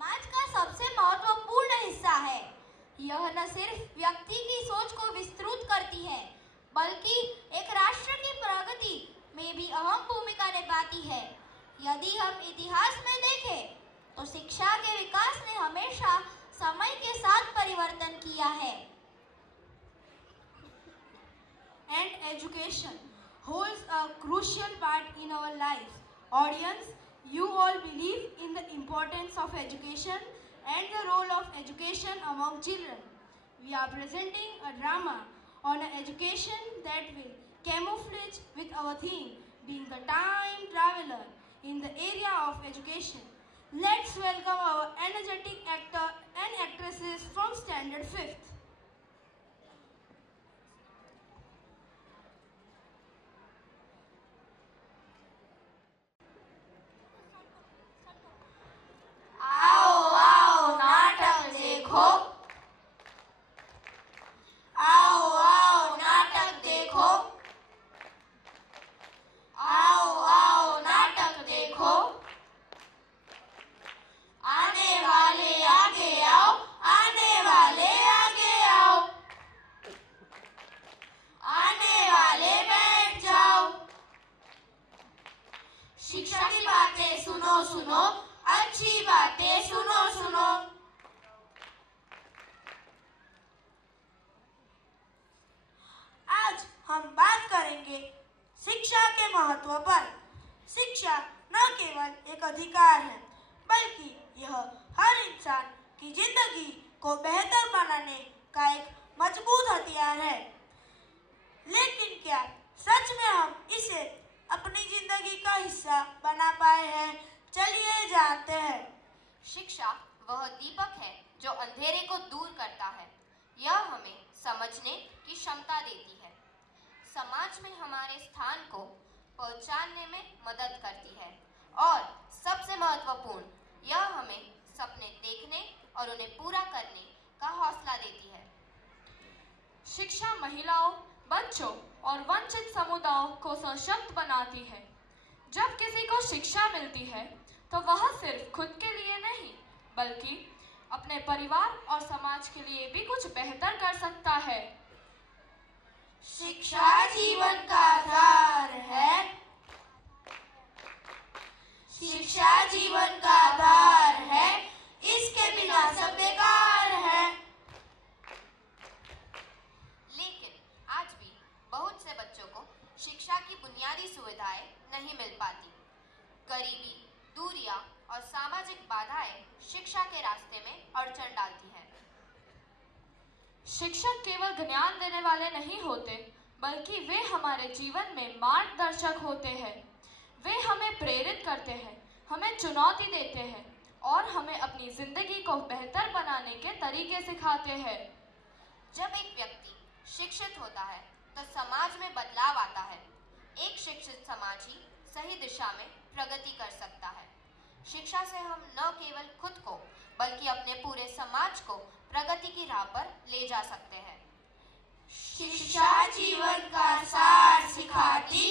समाज का सबसे महत्वपूर्ण हिस्सा है। यह न सिर्फ व्यक्ति की सोच को विस्तृत करती है, बल्कि एक राष्ट्र की प्रगति में भी अहम भूमिका निभाती है। यदि हम इतिहास में देखें, तो शिक्षा के विकास ने हमेशा समय के साथ परिवर्तन किया है। And education holds a crucial part in our lives. Audience, you all believe in the importance of education and the role of education among children. We are presenting a drama on education that will camouflage with our theme being the time traveler in the area of education. Let's welcome our energetic actor and actresses from Standard 5th. शिक्षा की बातें सुनो सुनो, अच्छी बातें सुनो सुनो। आज हम बात करेंगे शिक्षा के महत्व पर। शिक्षा न केवल एक अधिकार है, बल्कि यह हर इंसान की जिंदगी को बेहतर बनाने का एक मजबूत हथियार है। लेकिन क्या सच में हम इसे अपनी जिंदगी का हिस्सा बना पाए हैं? चलिए जानते हैं। शिक्षा वह दीपक है जो अंधेरे को दूर करता है। यह हमें समझने की क्षमता देती है, समाज में हमारे स्थान को पहचानने में मदद करती है और सबसे महत्वपूर्ण, यह हमें सपने देखने और उन्हें पूरा करने का हौसला देती है। शिक्षा महिलाओं, बच्चों और वंचित समुदायों को सशक्त बनाती है। जब किसी को शिक्षा मिलती है तो वह सिर्फ खुद के लिए नहीं, बल्कि अपने परिवार और समाज के लिए भी कुछ बेहतर कर सकता है। शिक्षा जीवन का आधार है। शिक्षा जीवन का आधार है, इसके बिना सब बेकार है। लेकिन आज भी बहुत से बच्चों को शिक्षा की बुनियादी सुविधाएं नहीं मिल पाती। गरीबी, दूरियां और सामाजिक बाधाएं शिक्षा के रास्ते में अड़चन डालती हैं। शिक्षक केवल ज्ञान देने वाले नहीं होते, बल्कि वे हमारे जीवन में मार्गदर्शक होते हैं। वे हमें प्रेरित करते हैं, हमें चुनौती देते हैं और हमें अपनी जिंदगी को बेहतर बनाने के तरीके सिखाते हैं। जब एक व्यक्ति शिक्षित होता है तो समाज में बदलाव आता है। एक शिक्षित समाज ही सही दिशा में प्रगति कर सकता है। शिक्षा से हम न केवल खुद को, बल्कि अपने पूरे समाज को प्रगति की राह पर ले जा सकते हैं। शिक्षा जीवन का सार सिखाती।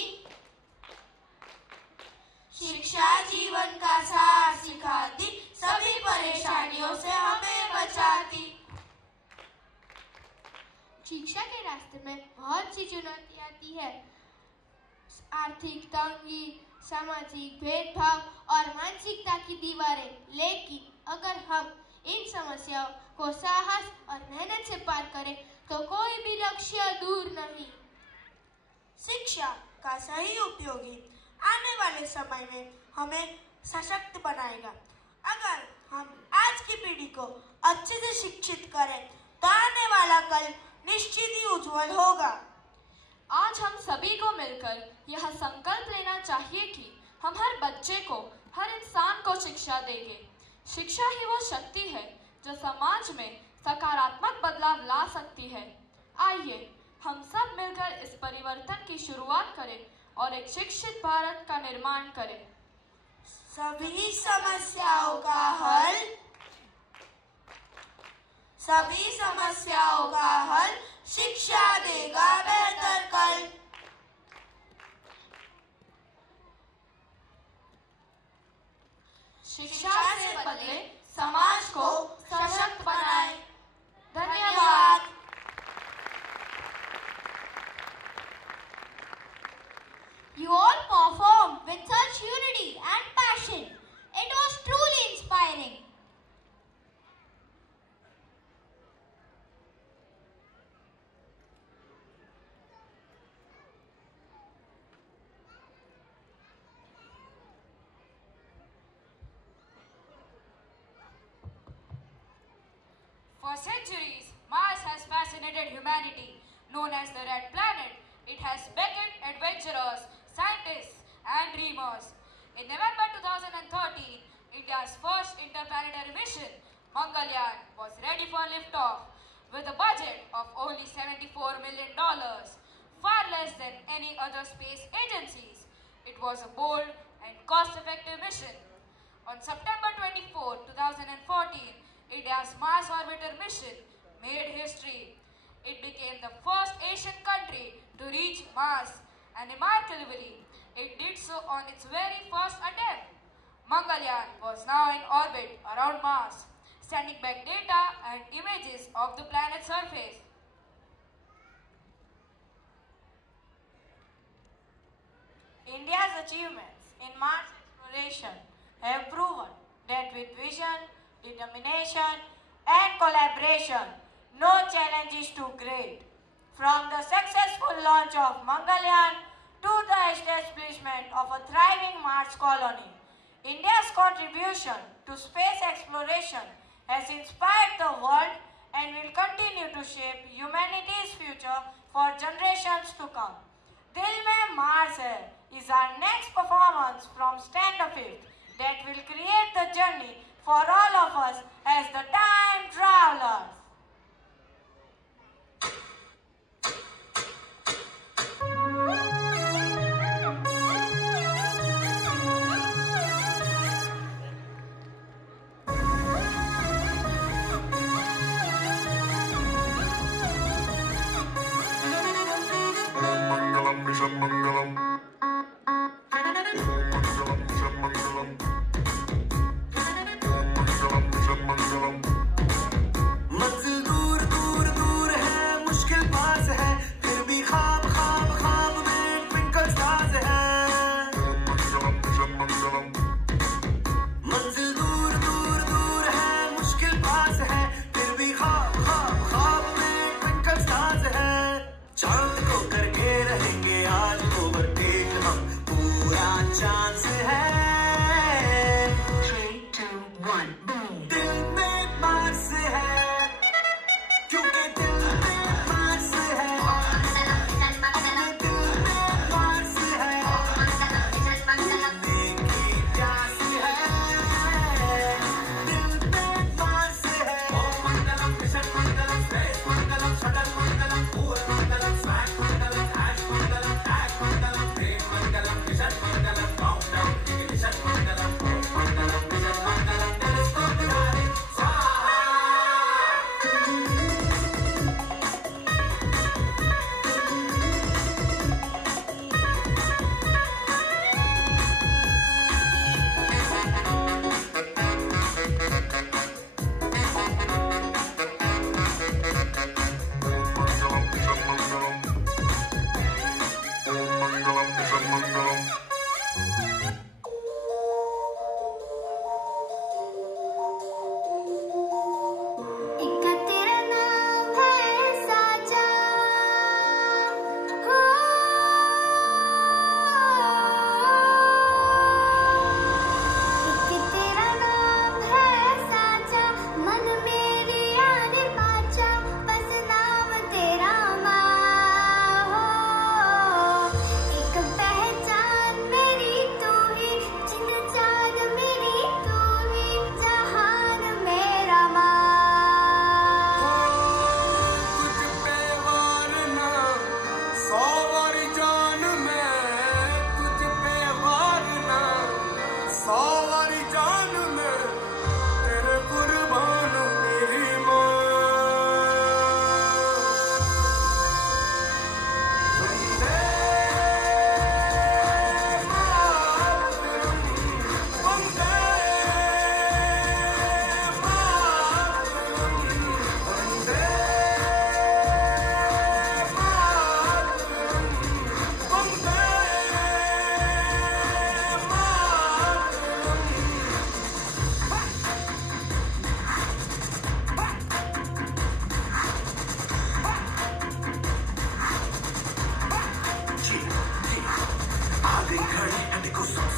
शिक्षा जीवन का सार सिखाती, सभी परेशानियों से हमें बचाती। शिक्षा के रास्ते में बहुत सी चुनौती आती है। आर्थिक तंगी, सामाजिक भेदभाव और मानसिकता की दीवारें। लेकिन अगर हम इन समस्याओं को साहस और मेहनत से पार करें तो कोई भी लक्ष्य दूर नहीं। शिक्षा का सही उपयोगी आने वाले समय में हमें सशक्त बनाएगा। अगर हम आज की पीढ़ी को अच्छे से शिक्षित करें तो आने वाला कल निश्चित ही उज्जवल होगा। आज हम सभी को मिलकर यह संकल्प लेना चाहिए कि हम हर बच्चे को, हर इंसान को शिक्षा देंगे। शिक्षा ही वो शक्ति है जो समाज में सकारात्मक बदलाव ला सकती है। आइए हम सब मिलकर इस परिवर्तन की शुरुआत करें और एक शिक्षित भारत का निर्माण करें। सभी समस्याओं का हल, सभी समस्याओं का हल शिक्षा देगा बेहतर कल। शिक्षा से बदले समाज centuries, Mars has fascinated humanity. Known as the Red Planet, it has beckoned adventurers, scientists, and dreamers. In November 2013, India's first interplanetary mission, Mangalyaan, was ready for liftoff with a budget of only $74 million, far less than any other space agencies. It was a bold and cost-effective mission. On September 24, 2014, India's Mars orbiter mission made history. It became the first Asian country to reach Mars, and remarkably, it did so on its very first attempt. Mangalyaan was now in orbit around Mars, sending back data and images of the planet's surface. India's achievements in Mars exploration have proven that with vision, determination, and collaboration, no challenge is too great. From the successful launch of Mangalyaan to the establishment of a thriving Mars colony, India's contribution to space exploration has inspired the world and will continue to shape humanity's future for generations to come. Dil Mein Mars Hai is our next performance from Stand the Fifth that will create the journey for all of us as the time travelers.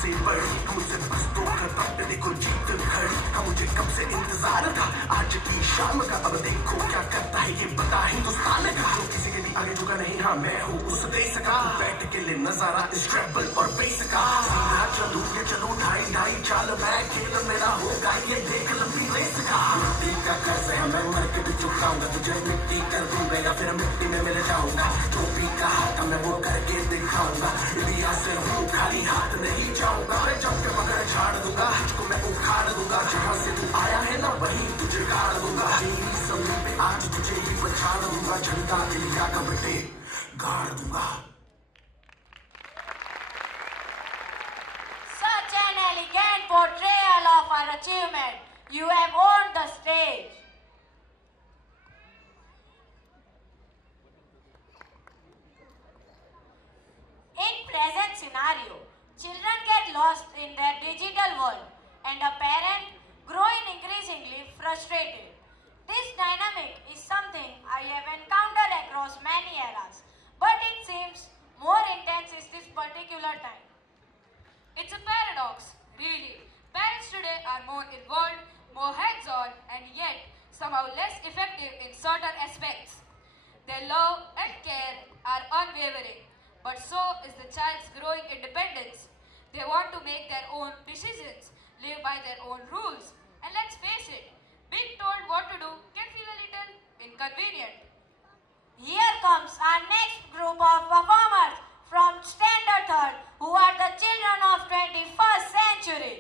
हमसे बड़ी, मुझसे बस तो खत्म देखो जीत खड़ी। हाँ मुझे कब से इंतजार था आज की शाम का, अब देखो क्या करता है ये बता हिंदुस्तान का। जो किसी के भी आगे झुका नहीं, हाँ मैं हूँ उस देश का। बैठ के ले नजारा इस ट्रैवल और बेस का। सीधा चलूं ये चलूं ढाई ढाई चाल, मैं खेल मेरा होगा ये देख लंबी रेस का। मिट्टी का कर्ज है मैं मर के भी चुकाऊंगा, तुझे मिट्टी कर दूंगा या फिर मिट्टी में मिल जाऊंगा। जो भी कहा था मैं वो करके दिखाऊंगा, इंडिया से हूँ खाली हाथ नहीं जाऊंगा। मैं जब के मगर झाड़ दूंगा, तुझको मैं उखाड़ दूंगा। जहाँ से तू आया है ना वही तुझे गाड़ दूंगा। तेरी समय पे आज तुझे ही पछाड़ दूंगा, झंडा इंडिया का बेटे गाड़ दूंगा। Such an elegant portrayal of our achievement. You have owned the stage. In present scenario, children get lost in their digital world and a parent growing increasingly frustrated. This dynamic is something I have encountered across many eras, but it seems more intense in this particular time. It's a paradox, really. Parents today are more involved, more hands-on, and yet somehow less effective in certain aspects. Their love and care are unwavering, but so is the child's growing independence. They want to make their own decisions, live by their own rules, and let's face it, being told what to do can feel a little inconvenient. Here comes our next group of performers from Standard 3rd, who are the children of 21st century.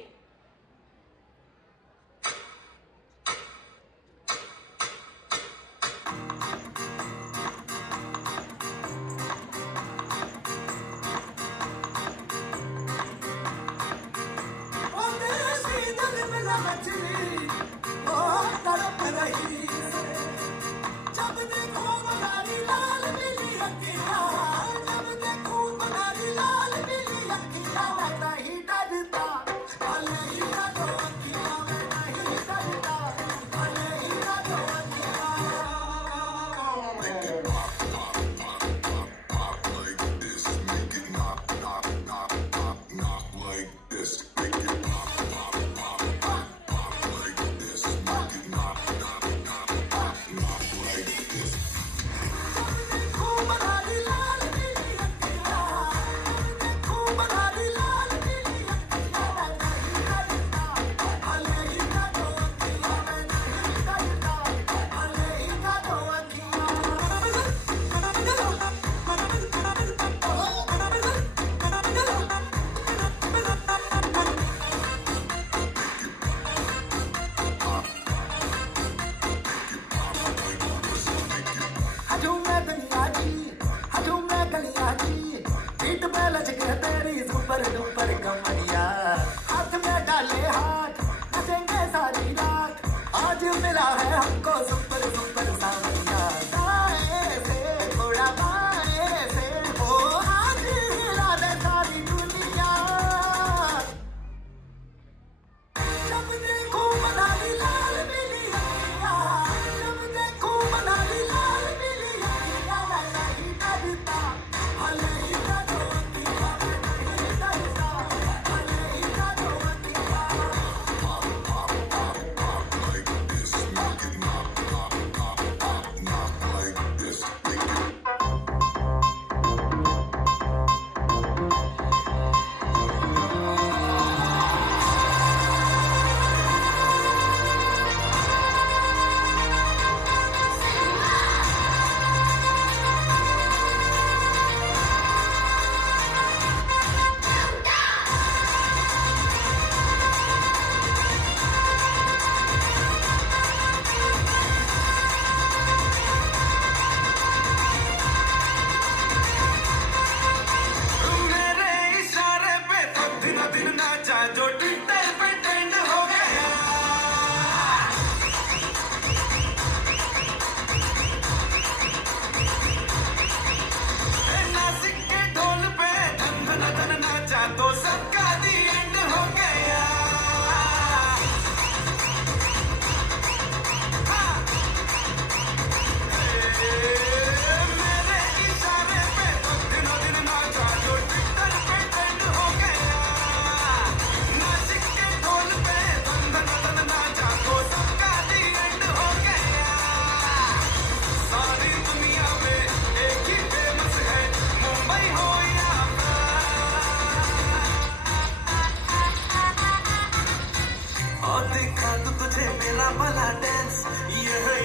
वाला dance, ये है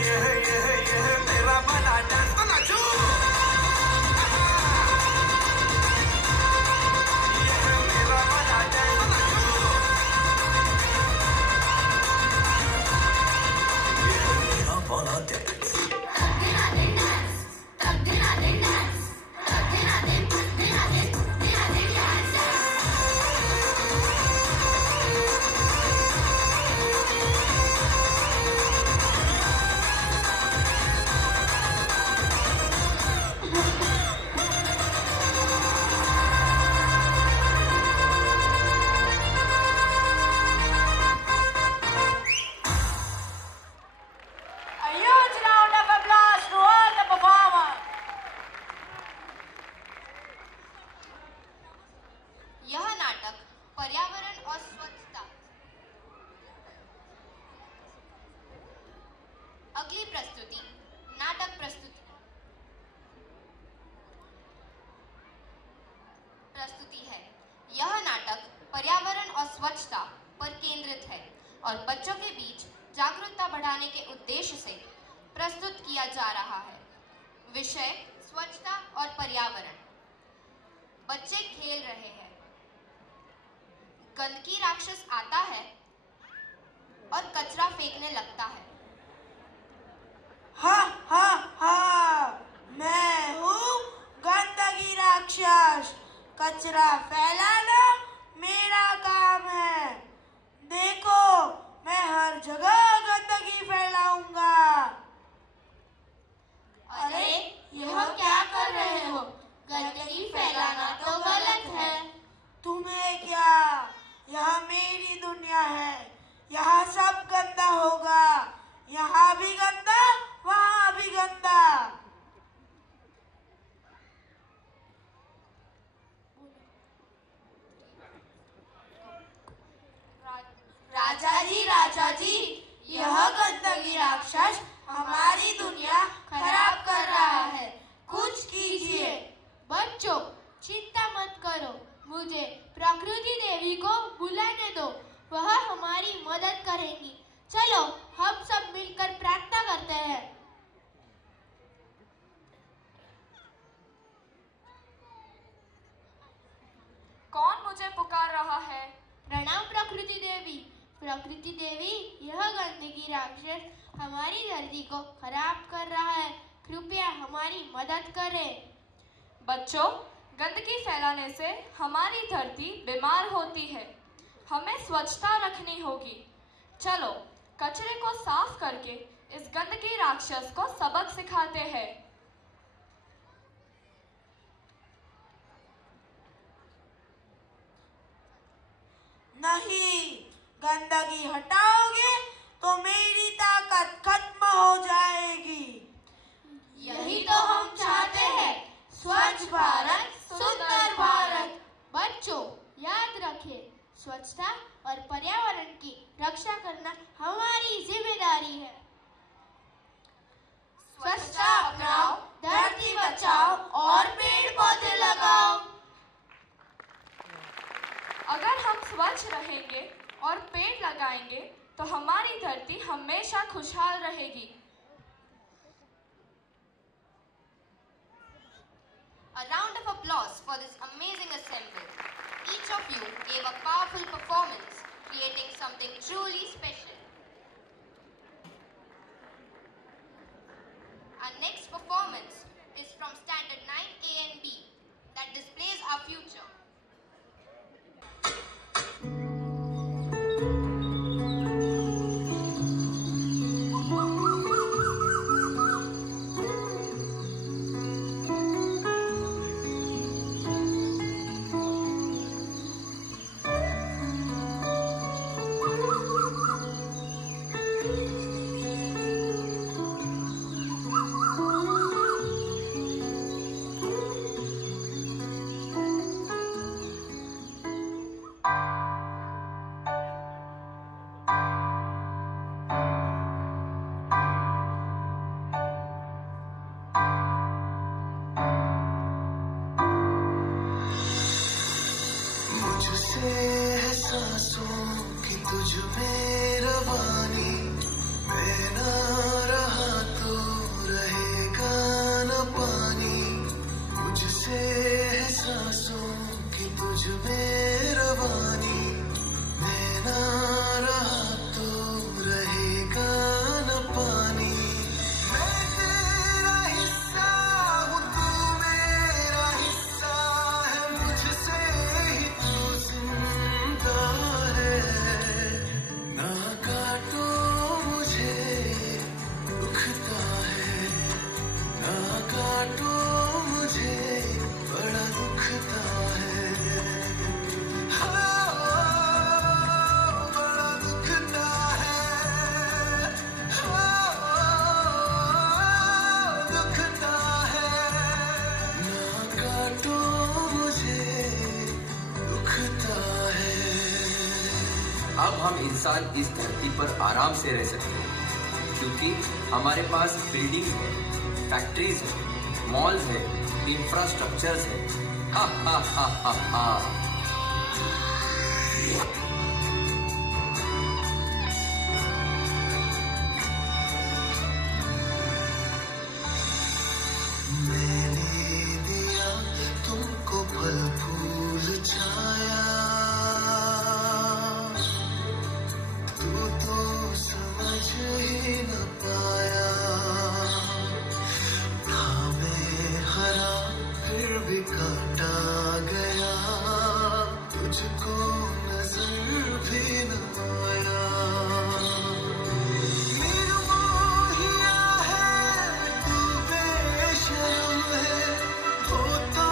मेरा वाला dance, तो नाचो। ये है मेरा वाला डांस, तो नाचो। ये है मेरा वाला डांस। अगली प्रस्तुति नाटक प्रस्तुति है। यह नाटक पर्यावरण और स्वच्छता पर केंद्रित है और बच्चों के बीच जागरूकता बढ़ाने के उद्देश्य से प्रस्तुत किया जा रहा है। विषय स्वच्छता और पर्यावरण। बच्चे खेल रहे हैं। गंदगी राक्षस आता है और कचरा फेंकने लगता है। हा हा हा, मैं हूँ गंदगी राक्षस। कचरा फैलाना मेरा काम है। देखो, मैं हर जगह गंदगी फैलाऊंगा। अरे, यह क्या कर रहे हो? गंदगी फैलाना तो गलत है। तुम्हें क्या? यह मेरी दुनिया है। यहाँ सब गंदा होगा। यहाँ भी गंदा, वहाँ भी गंदा। राजा जी, यह गंदगी राक्षस हमारी दुनिया खराब कर रहा है। कुछ कीजिए। बच्चों, चिंता मत करो। मुझे प्रकृति देवी को बुलाने दो। वह हमारी मदद करेंगी। चलो, हम सब मिलकर प्रार्थना करते हैं। कौन मुझे पुकार रहा है? प्रणाम प्रकृति देवी। प्रकृति देवी, यह गंदगी राक्षस हमारी धरती को खराब कर रहा है। कृपया हमारी मदद करें। बच्चों, गंदगी फैलाने से हमारी धरती बीमार होती है। हमें स्वच्छता रखनी होगी। चलो, कचरे को साफ करके इस गंदगी राक्षस को सबक सिखाते हैं। नहीं, गंदगी हटाओगे तो मेरी ताकत खत्म हो जाएगी। यही तो हम चाहते हैं। स्वच्छ भारत, सुंदर भारत। बच्चों, याद रखें, स्वच्छता और पर्यावरण की रक्षा करना हमारी जिम्मेदारी है। स्वच्छता अपनाओ, धरती बचाओ और पेड़ पौधे लगाओ। अगर हम स्वच्छ रहेंगे और पेड़ लगाएंगे तो हमारी धरती हमेशा खुशहाल रहेगी। A round of applause for this amazing assembly. Each of you gave a powerful performance, creating something truly special. Our next performance is from Standard 9A and B that displays our future. मुझसे है सांसों की तुझ में रवानी, मैं ना रहा तो रहेगा न पानी, मुझसे है सांसों की तुझ में रवानी। मैं ना रहा तो रहेगा न पानी, मैं तेरा हिस्सा हूँ, तू मेरा हिस्सा है, मुझसे ही तू जिंदा है। ना काटो मुझे दुखता है, ना काटो मुझे बड़ा दुखता है, हाँ, बड़ा दुखता है, हाँ, दुखता है। ना काटो मुझे दुखता है। अब हम इंसान इस धरती पर आराम से रह सकते हैं, क्योंकि हमारे पास बिल्डिंग्स है, फैक्ट्रीज है, मॉल्स है, इंफ्रास्ट्रक्चर्स है। हा हा हा हा हा। मैंने दिया तुमको फल फूल छाया, तू तो समझ ही न पाया। था मैं हरा फिर भी काटा गया, तुझको नजर भी न आया। निर्मोहिया है तू, बेशर्म है, होता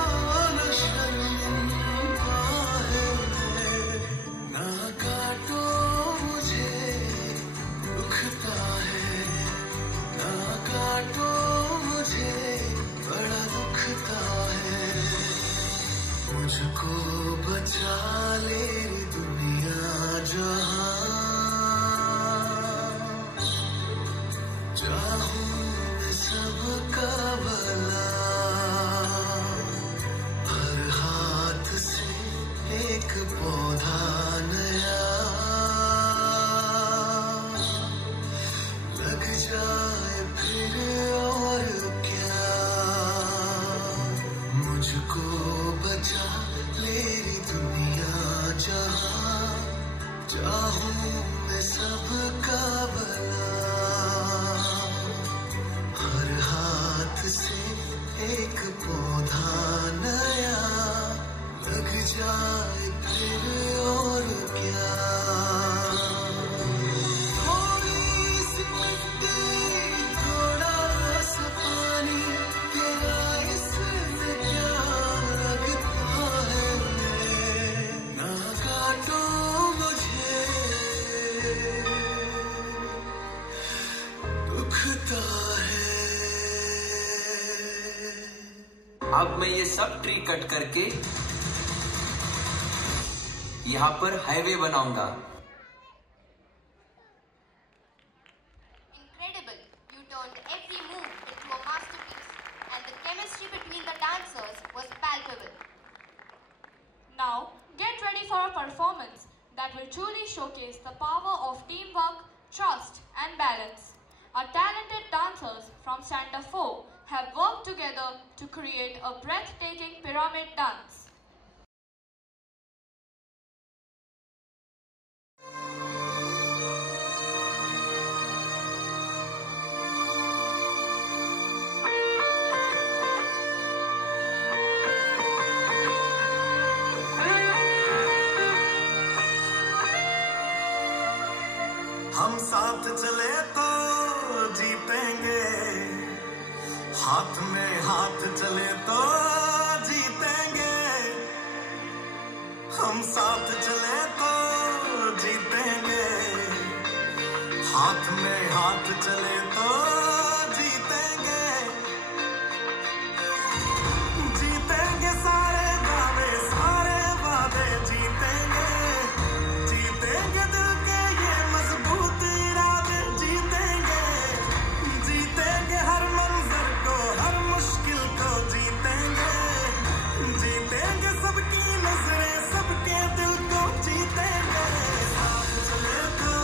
न शर्मिंदा है। ना काटो मुझे दुखता है, ना काटो मुझे बड़ा दुखता है। मुझको बचा ले दुनिया जहां, चाहूं मैं सबका भला। हर हाथ से एक पौधा नया लग जाए फिर और क्या। मुझको बचा ले दुनिया जहां, चाहूं मैं सबका भला। हर हाथ से एक पौधा नया लग जाए फिर और क्या। थोड़ी सी मिट्टी, थोड़ा सा पानी, तेरा इसमें क्या लगता है। ना काटो मुझे दुखता है। अब मैं ये सब ट्री कट करके यहाँ पर हाईवे बनाऊंगा। Incredible! You turned every move into a masterpiece, and the chemistry between the dancers was palpable. Now, get ready for a performance that will truly showcase the power of teamwork, trust, and balance. Our talented dancers from Santa Fe have worked together to create a breathtaking pyramid dance. हम साथ चले तो जीतेंगे, हाथ में हाथ चले तो जीतेंगे। हम साथ चले तो जीतेंगे, हाथ में हाथ चले तो जीतेंगे। जीतेंगे सारे दावे, सारे वादे जीतेंगे। जीतेंगे दिल के ये मजबूत इरादे, जीतेंगे। जीतेंगे हर मंजर को, हर मुश्किल को जीतेंगे। जीतेंगे सबकी नजरें, सबके दिल को जीतेंगे। साथ चले तो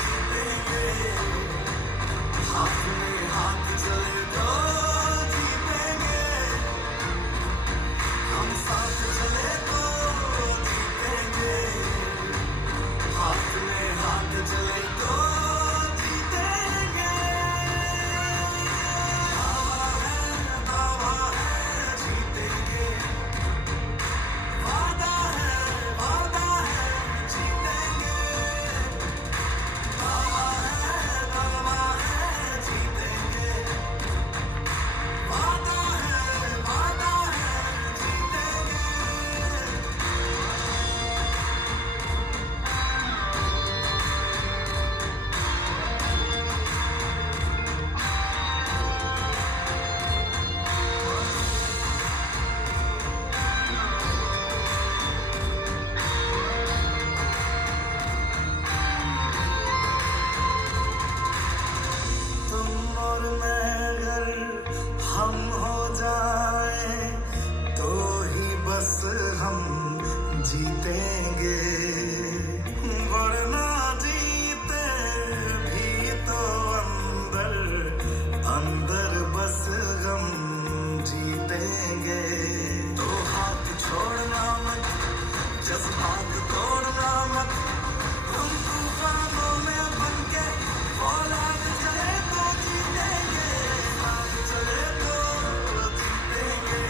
जीतेंगे। जीतेंगे, वरना जीते भी तो अंदर अंदर बस गम जीतेंगे। तो हाथ छोड़ना मत, जज्बात तोड़ना मत, हम तूफानों में बनके औलाद चले तो जीतेंगे, हाथ चले तो जीतेंगे,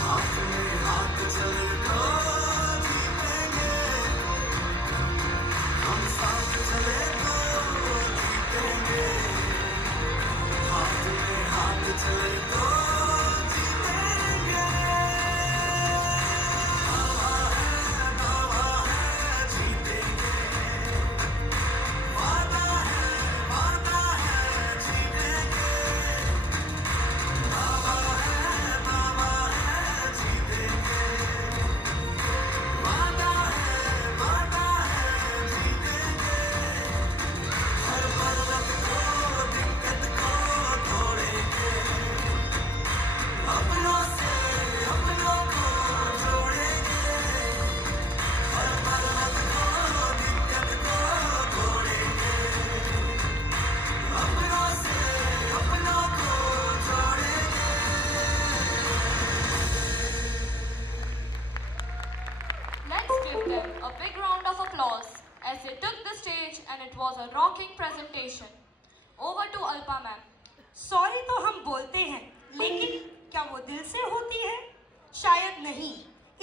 हाथ में हाथ चले तो जीतेंगे, हम साथ चले तो जीतेंगे, हाथ में हाथ चले तो जीतेंगे। हवा है जीतेंगे, वादा है जीतेंगे, हवा है जीतेंगे, वादा है जीतेंगे, हर पर्वत को दिक्कत को तोड़ेंगे, अपनों से अपनों को जोड़ेंगे, हर पर्वत को दिक्कत को तोड़ेंगे, अपनों से अपनों को जोड़ेंगे। Let's give them a big round of applause as they took the stage and it was a rocking presentation. Over to Alpa ma'am. Sorry तो हम बोलते हैं, लेकिन क्या वो दिल से होती है? शायद नहीं।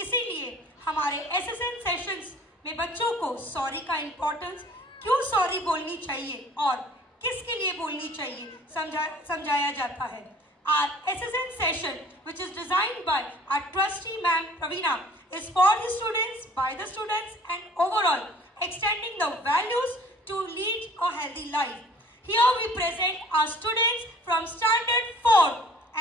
इसीलिए हमारे एसएसएन सेशंस में बच्चों को सॉरी का इम्पोर्टेंस, क्यों सॉरी बोलनी चाहिए और किसके लिए बोलनी चाहिए समझाया जाता है। Our SSN session, which is designed by our trustee ma'am Praveena, is for the students, by the students, and overall extending the values to lead a healthy life. Here we present our students from Standard 4,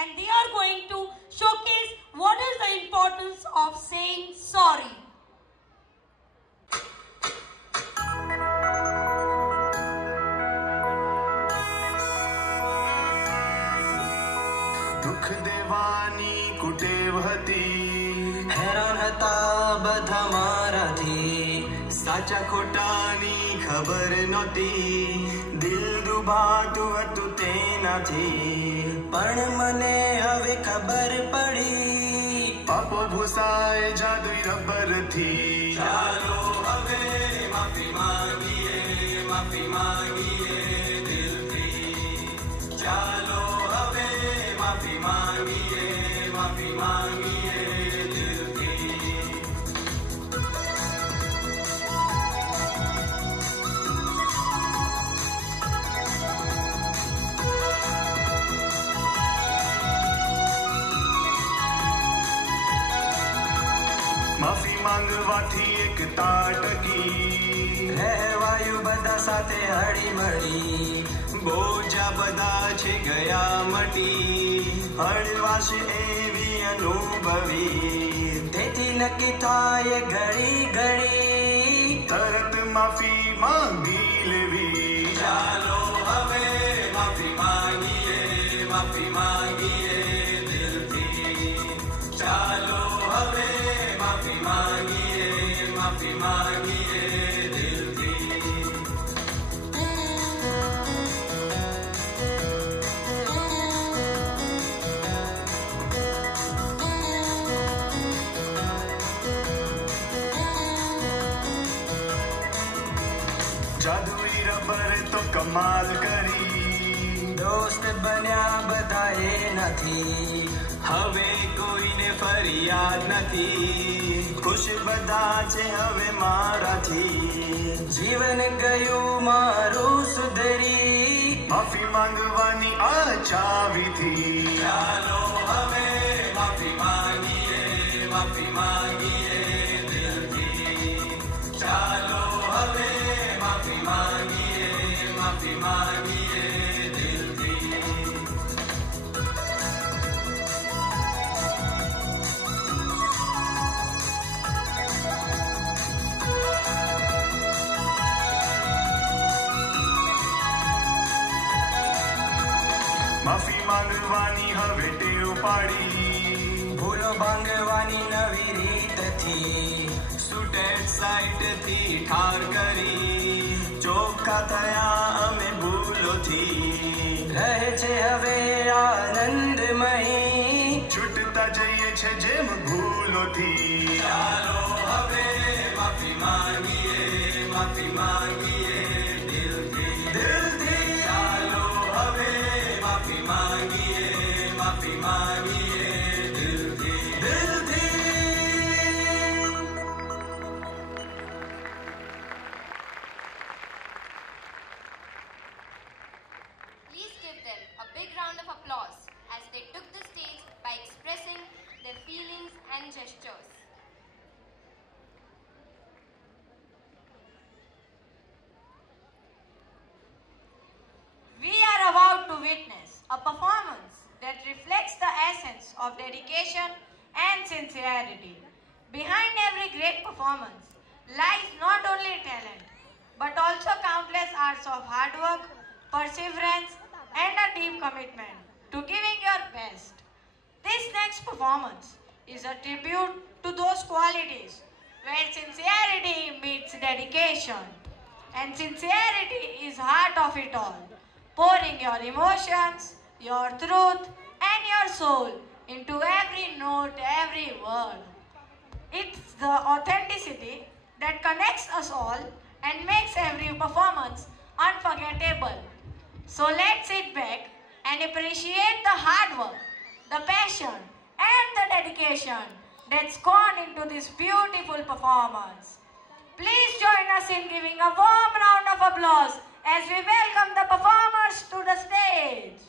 and they are going to showcase what is the importance of saying sorry. दुख देवानी कुटेव हती, हैरान હતા બધા મારાથી, સાચા ખોટાની ખબર નહોતી, દિલ દુભાતું હતું તેનાથી, પણ મને હવે ખબર પડી, પાપો ભૂસાય જાદુઈ રબરથી। ચાલો હવે માફી માંગીએ દિલથી, ચાલો હવે માફી માંગીએ દિલથી। માફી માંગવાથી એકતા ટકી, રહેવાયું બધા સાથે હળી મળી, બોજા બધા છે ગયા મટી, હળવાશ એવી અનુભવી, તેથી નક્કી થાય ઘડી ઘડી, તરત માફી માંગી લેવી। ચાલો હવે માફી માંગીએ દિલથી, ચાલો હવે માફી માંગીએ દિલથી। જાદુઈ રબર તો કમાલ કરી, દોસ્ત બન્યા બધા એનાથી, હવે કોઈને ફરિયાદ નથી, ખુશ બધા છે હવે મારાથી, જીવન ગયું મારું સુધરી, માફી માંગવાની આ ચાવીથી। ચાલો હવે માફી માંગીએ દિલથી, ચાલો હવે માફી માંગીએ દિલથી। માફી માંગવાની હવે ટેવ પાડી, ભૂલો ભાંગવાની નવી રીત थी सुटेड साइट थी ठार करी चोखा थया अमे भूलो थी रहे छे हवे आनंदमयी छूटता जइए छे जेम भूलो थी चालो हवे माफी मांगीए दिल थी चालो हवे माफी मांगीए दिल थी Please give them a big round of applause as they took the stage by expressing their feelings and gestures. We are about to witness a performance that reflects the essence of dedication and sincerity. Behind every great performance lies not only talent, but also countless hours of hard work, perseverance, and a deep commitment to giving your best. This next performance is a tribute to those qualities where sincerity meets dedication. And sincerity is heart of it all, pouring your emotions, your truth, and your soul into every note, every word. It's the authenticity that connects us all and makes every performance unforgettable. So let's sit back and appreciate the hard work, the passion, and the dedication that's gone into this beautiful performance. Please join us in giving a warm round of applause as we welcome the performers to the stage.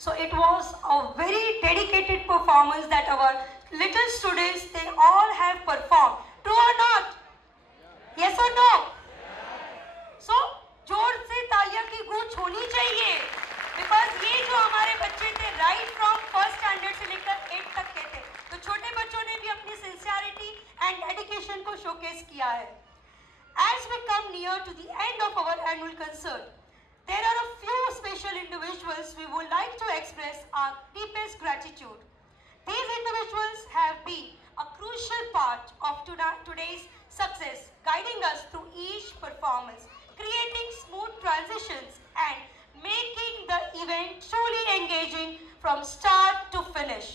So it was a very dedicated performance that our little students, they all have performed. True or not? Yes or no? So जोर से तालियां की गूंज होनी चाहिए, because ये जो हमारे बच्चे थे राइट फ्रॉम फर्स्ट स्टैंडर्ड से लेकर 8 तक के थे, तो छोटे बच्चों ने भी अपनी सिंसियरिटी एंड डेडिकेशन को शोकेस किया है. As we come near to the end of our annual concert, there are a few special individuals we would like to express our deepest gratitude. These individuals have been a crucial part of today's success, guiding us through each performance, creating smooth transitions and making the event truly engaging from start to finish.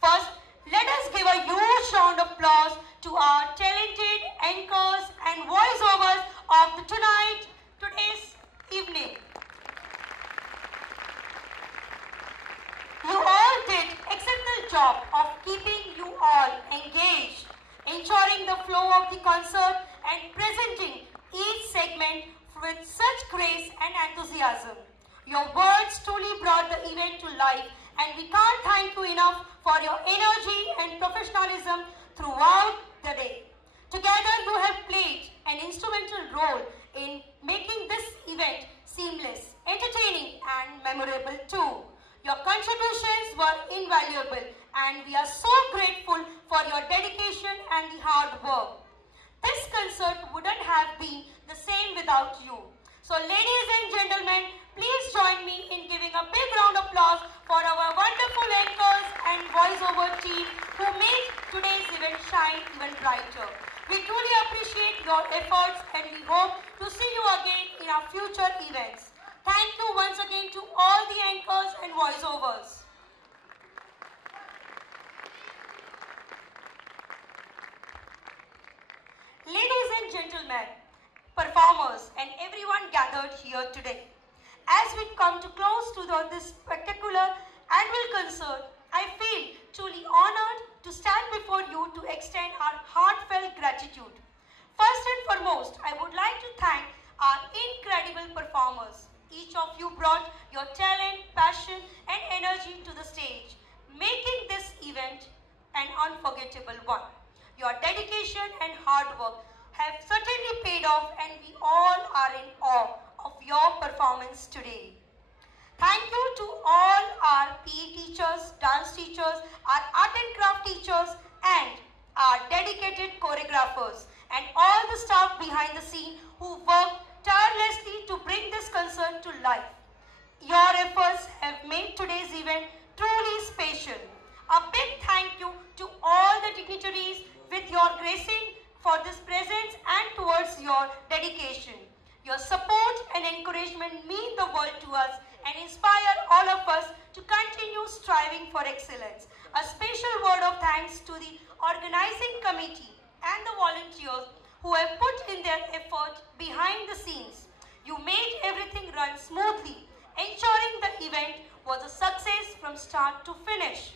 First, let us give a huge round of applause to our talented anchors and voiceovers of today's evening. You all did exceptional job of keeping you all engaged, ensuring the flow of the concert and presenting each segment with such grace and enthusiasm. Your words truly brought the event to life, and we can't thank you enough for your energy and professionalism throughout the day. Together you have played an instrumental role in making this event seamless, entertaining and memorable too. Your contributions were invaluable, and we are so grateful for your dedication and the hard work. This concert wouldn't have been the same without you. So ladies and gentlemen, please join me in giving a big round of applause for our wonderful anchors and voiceover team who made today's event shine even brighter. We truly appreciate your efforts, and we hope to see you again in our future events. Thank you once again to all the anchors and voiceovers. Ladies and gentlemen, performers and everyone gathered here today, as we come to close to this spectacular annual concert, I feel truly honored to stand before you to extend our heartfelt gratitude. First and foremost, I would like to thank our incredible performers. Each of you brought your talent, passion and energy to the stage, making this event an unforgettable one. Your dedication and hard work have certainly paid off, and we all are in awe of your performance today. Thank you to all our PE teachers, dance teachers, our art and craft teachers and our dedicated choreographers and all the staff behind the scene who worked tirelessly to bring this concert to life. Your efforts have made today's event truly special. A big thank you to all the dignitaries with your gracing for this presence and towards your dedication. Your support and encouragement mean the world to us and inspire all of us to continue striving for excellence. A special word of thanks to the organizing committee and the volunteers who have put in their effort behind the scenes. You made everything run smoothly, ensuring the event was a success from start to finish.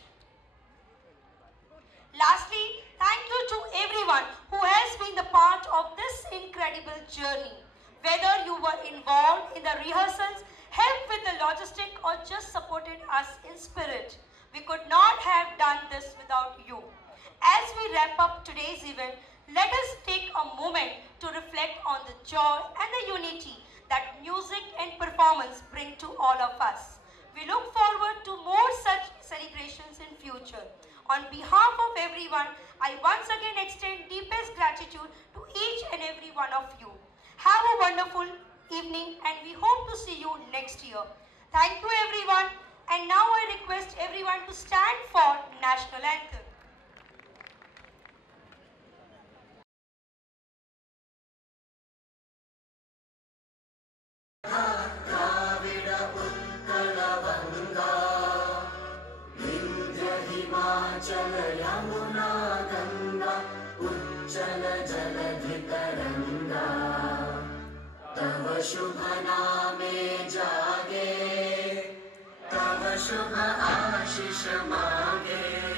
Lastly, thank you to everyone who has been the part of this incredible journey. Whether you were involved in the rehearsals, helped with the logistic or just supported us in spirit, we could not have done this without you. As we wrap up today's event, let us take a moment to reflect on the joy and the unity that music and performance bring to all of us. We look forward to more such celebrations in future. On behalf of everyone, I once again extend deepest gratitude to each and every one of you. Have a wonderful evening, and we hope to see you next year. Thank you everyone, and now I request everyone to stand for National Anthem. तव शुभ नामे जागे, तव शुभ आशीष मांगे।